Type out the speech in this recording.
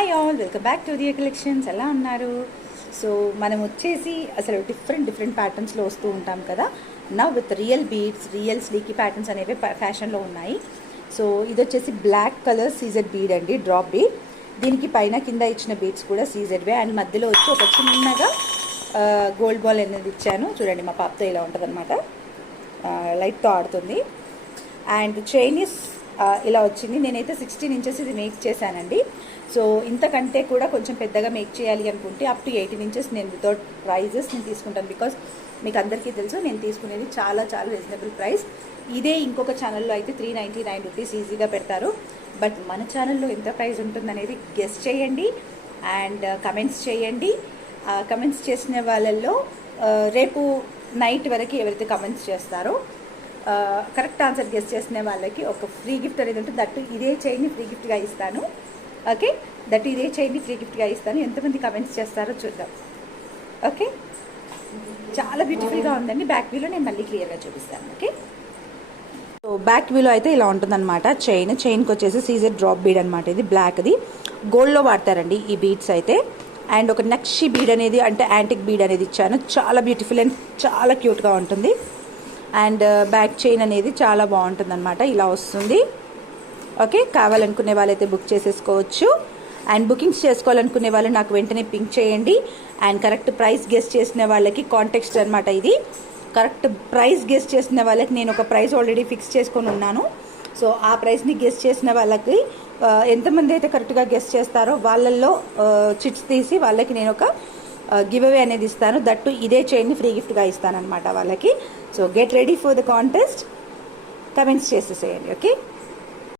Hi all, welcome back to their collections. ఎలా ఉన్నారు? So మనం వచ్చేసి అసలు డిఫరెంట్ ప్యాటర్న్స్లో వస్తూ ఉంటాం కదా. Now with real beads, real sleek patterns అనేవి ఫ్యాషన్లో ఉన్నాయి. సో ఇది వచ్చేసి బ్లాక్ కలర్ సీజెడ్ బీడ్ అండి, డ్రాప్ బీడ్. దీనికి పైన కింద ఇచ్చిన బీడ్స్ కూడా సీజెడ్వే అండ్ మధ్యలో వచ్చి ఒక చిన్నగా గోల్డ్ బాల్ అనేది ఇచ్చాను. చూడండి, మా పాపతో ఇలా ఉంటుంది అనమాట, లైట్తో ఆడుతుంది. అండ్ చైన్ ఇస్ ఇలా వచ్చింది. నేనైతే 16 ఇంచెస్ ఇది మేక్ చేశానండి. సో ఇంతకంటే కూడా కొంచెం పెద్దగా మేక్ చేయాలి అనుకుంటే అప్ టు 18 ఇంచెస్ నేను వితౌట్ ప్రైజెస్ నేను తీసుకుంటాను. బికాస్ మీకు అందరికీ తెలుసు నేను తీసుకునేది చాలా రీజనబుల్ ప్రైస్. ఇదే ఇంకొక ఛానల్లో అయితే 399 రూపీస్ ఈజీగా పెడతారు. బట్ మన ఛానల్లో ఎంత ప్రైస్ ఉంటుందనేది గెస్ చేయండి అండ్ కమెంట్స్ చేయండి. కమెంట్స్ చేసిన వాళ్ళల్లో రేపు నైట్ వరకు ఎవరైతే కమెంట్స్ చేస్తారో కరెక్ట్ ఆన్సర్ గెస్ చేసిన వాళ్ళకి ఒక ఫ్రీ గిఫ్ట్ అనేది ఉంటుంది. దట్టు ఇదే చైన్ని ఫ్రీ గిఫ్ట్గా ఇస్తాను. ఓకే, దట్టు ఇదే చైన్ని ఫ్రీ గిఫ్ట్గా ఇస్తాను. ఎంతమంది కమెంట్స్ చేస్తారో చూద్దాం. ఓకే, చాలా బ్యూటిఫుల్గా ఉందండి. బ్యాక్ వ్యూలో నేను మళ్ళీ క్లియర్గా చూపిస్తాను. ఓకే, సో బ్యాక్ వ్యూలో అయితే ఇలా ఉంటుందన్నమాట. చైన్కి వచ్చేసి సీజెడ్ డ్రాప్ బీడ్ అనమాట. ఇది బ్లాక్ది, గోల్డ్లో వాడతారండి ఈ బీడ్స్ అయితే. అండ్ ఒక నక్షి బీడ్ అనేది అంటే యాంటిక్ బీడ్ అనేది ఇచ్చాను. చాలా బ్యూటిఫుల్ అండ్ చాలా క్యూట్గా ఉంటుంది. అండ్ బ్యాక్ చైన్ అనేది చాలా బాగుంటుంది అనమాట, ఇలా వస్తుంది. ఓకే, కావాలనుకునే వాళ్ళైతే బుక్ చేసేసుకోవచ్చు. అండ్ బుకింగ్స్ చేసుకోవాలనుకునే వాళ్ళు నాకు వెంటనే పింక్ చేయండి. అండ్ కరెక్ట్ ప్రైస్ గెస్ట్ చేసిన వాళ్ళకి కాంటెక్స్ట్ అనమాట. ఇది కరెక్ట్ ప్రైస్ గెస్ట్ చేసిన వాళ్ళకి నేను ఒక ప్రైస్ ఆల్రెడీ ఫిక్స్ చేసుకొని ఉన్నాను. సో ఆ ప్రైస్ని గెస్ట్ చేసిన వాళ్ళకి ఎంతమంది అయితే కరెక్ట్గా గెస్ట్ చేస్తారో వాళ్ళల్లో చిట్స్ తీసి వాళ్ళకి నేను ఒక గివ్ అవే అనేది ఇస్తాను. దట్టు ఇదే చైన్ని ఫ్రీ గిఫ్ట్గా ఇస్తాను అనమాట వాళ్ళకి. So get ready for the contest, comments చేసేసేయండి. ఓకే.